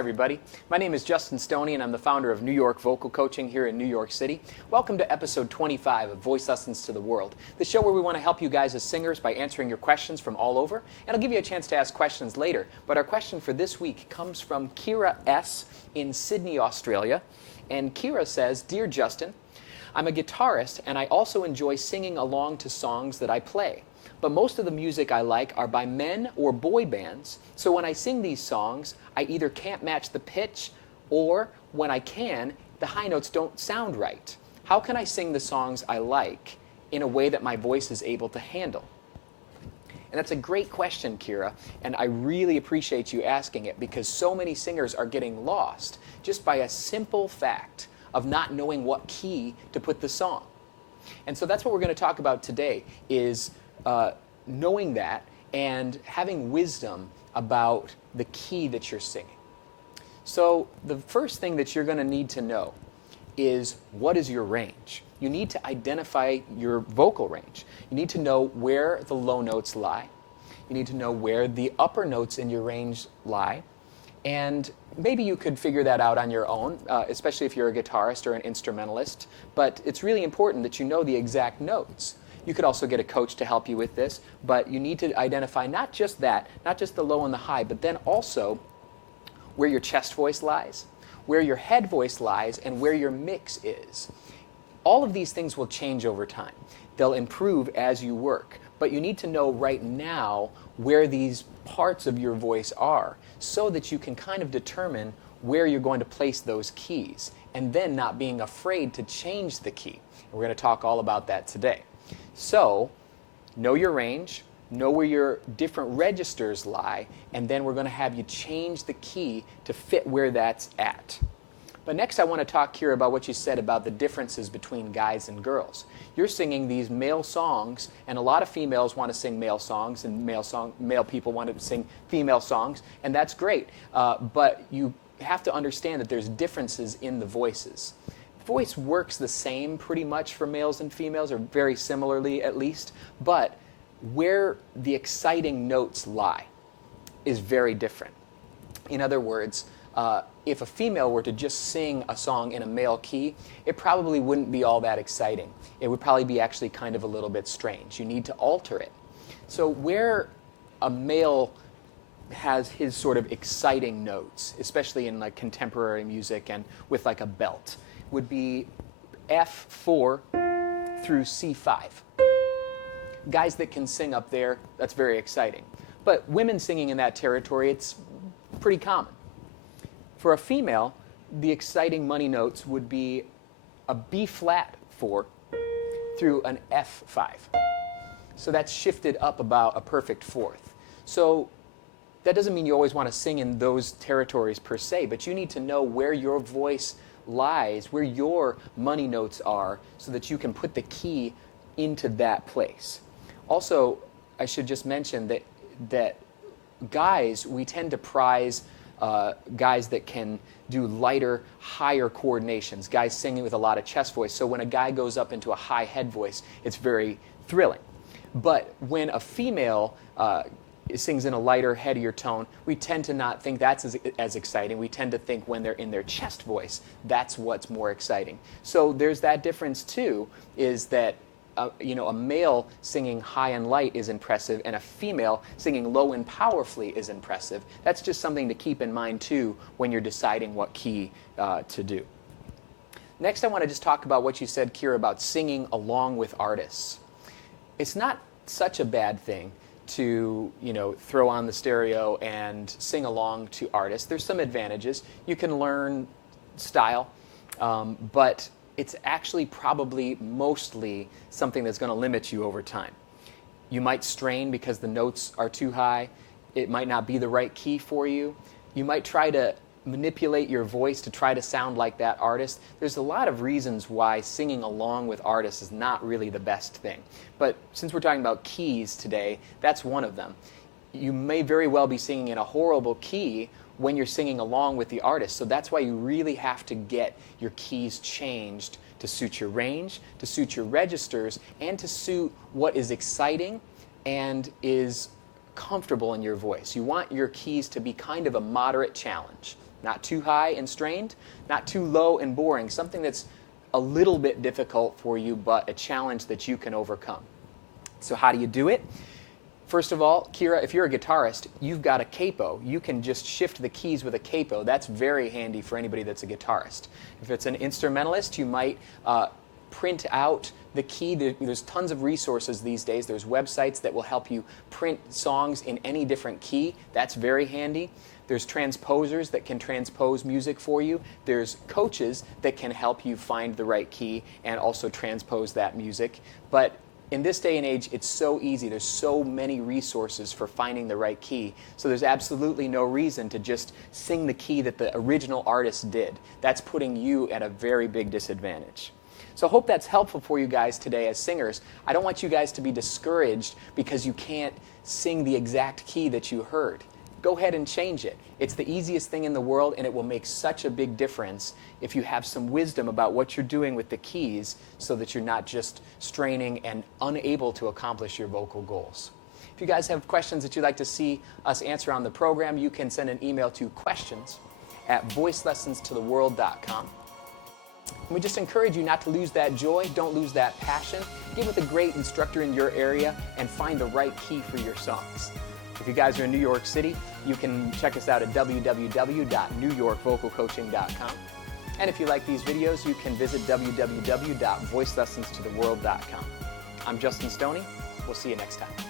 everybody. My name is Justin Stoney, and I'm the founder of New York Vocal Coaching here in New York City. Welcome to episode 25 of Voice Lessons to the World, the show where we want to help you guys as singers by answering your questions from all over. And I'll give you a chance to ask questions later. But our question for this week comes from Kira S. in Sydney, Australia. And Kira says, "Dear Justin, I'm a guitarist, and I also enjoy singing along to songs that I play. But most of the music I like are by men or boy bands, so when I sing these songs, I either can't match the pitch, or when I can, the high notes don't sound right. How can I sing the songs I like in a way that my voice is able to handle?" And that's a great question, Kira, and I really appreciate you asking it because so many singers are getting lost just by a simple fact of not knowing what key to put the song. And so that's what we're going to talk about today is knowing that and having wisdom about the key that you're singing. So the first thing that you're going to need to know is, what is your range? You need to identify your vocal range. You need to know where the low notes lie. You need to know where the upper notes in your range lie. And maybe you could figure that out on your own, especially if you're a guitarist or an instrumentalist. But it's really important that you know the exact notes. You could also get a coach to help you with this, but you need to identify not just that, not just the low and the high, but then also where your chest voice lies, where your head voice lies, and where your mix is. All of these things will change over time. They'll improve as you work, but you need to know right now where these parts of your voice are so that you can kind of determine where you're going to place those keys, and then not being afraid to change the key. And we're going to talk all about that today. So, know your range, know where your different registers lie, and then we're going to have you change the key to fit where that's at. But next I want to talk here about what you said about the differences between guys and girls. You're singing these male songs, and a lot of females want to sing male songs, and male people want to sing female songs, and that's great. But you have to understand that there's differences in the voices. Voice works the same pretty much for males and females, or very similarly at least, but where the exciting notes lie is very different. In other words, if a female were to just sing a song in a male key, it probably wouldn't be all that exciting. It would probably be actually kind of a little bit strange. You need to alter it. So where a male has his sort of exciting notes, especially in like contemporary music and with like a belt, would be F4 through C5. Guys that can sing up there, that's very exciting. But women singing in that territory, it's pretty common. For a female, the exciting money notes would be a B flat 4 through an F5. So that's shifted up about a perfect fourth. So that doesn't mean you always want to sing in those territories per se, but you need to know where your voice lies, where your money notes are, so that you can put the key into that place. Also, I should just mention that guys, we tend to prize guys that can do lighter, higher coordinations, guys singing with a lot of chest voice. So when a guy goes up into a high head voice, it's very thrilling. But when a female sings in a lighter, headier tone, we tend to not think that's as exciting. We tend to think when they're in their chest voice, that's what's more exciting. So there's that difference too, is that a male singing high and light is impressive, and a female singing low and powerfully is impressive. That's just something to keep in mind too when you're deciding what key to do. Next, I want to just talk about what you said, Kira, about singing along with artists. It's not such a bad thing to throw on the stereo and sing along to artists. There's some advantages. You can learn style, but it's actually probably mostly something that's going to limit you over time. You might strain because the notes are too high. It might not be the right key for you. You might try to manipulate your voice to try to sound like that artist. There's a lot of reasons why singing along with artists is not really the best thing. But since we're talking about keys today, that's one of them. You may very well be singing in a horrible key when you're singing along with the artist. So that's why you really have to get your keys changed to suit your range, to suit your registers, and to suit what is exciting and is comfortable in your voice. You want your keys to be kind of a moderate challenge. Not too high and strained, not too low and boring. Something that's a little bit difficult for you, but a challenge that you can overcome. So how do you do it? First of all, Kira, if you're a guitarist, you've got a capo. You can just shift the keys with a capo. That's very handy for anybody that's a guitarist. If it's an instrumentalist, you might print out the key. There's tons of resources these days. There's websites that will help you print songs in any different key. That's very handy. There's transposers that can transpose music for you. There's coaches that can help you find the right key and also transpose that music. But in this day and age, it's so easy. There's so many resources for finding the right key. So there's absolutely no reason to just sing the key that the original artist did. That's putting you at a very big disadvantage. So I hope that's helpful for you guys today as singers. I don't want you guys to be discouraged because you can't sing the exact key that you heard. Go ahead and change it. It's the easiest thing in the world, and it will make such a big difference if you have some wisdom about what you're doing with the keys so that you're not just straining and unable to accomplish your vocal goals. If you guys have questions that you'd like to see us answer on the program, you can send an email to questions@voicelessonstotheworld.com. And we just encourage you not to lose that joy, don't lose that passion. Get with a great instructor in your area and find the right key for your songs. If you guys are in New York City, you can check us out at www.newyorkvocalcoaching.com. And if you like these videos, you can visit www.voicelessonstotheworld.com. I'm Justin Stoney. We'll see you next time.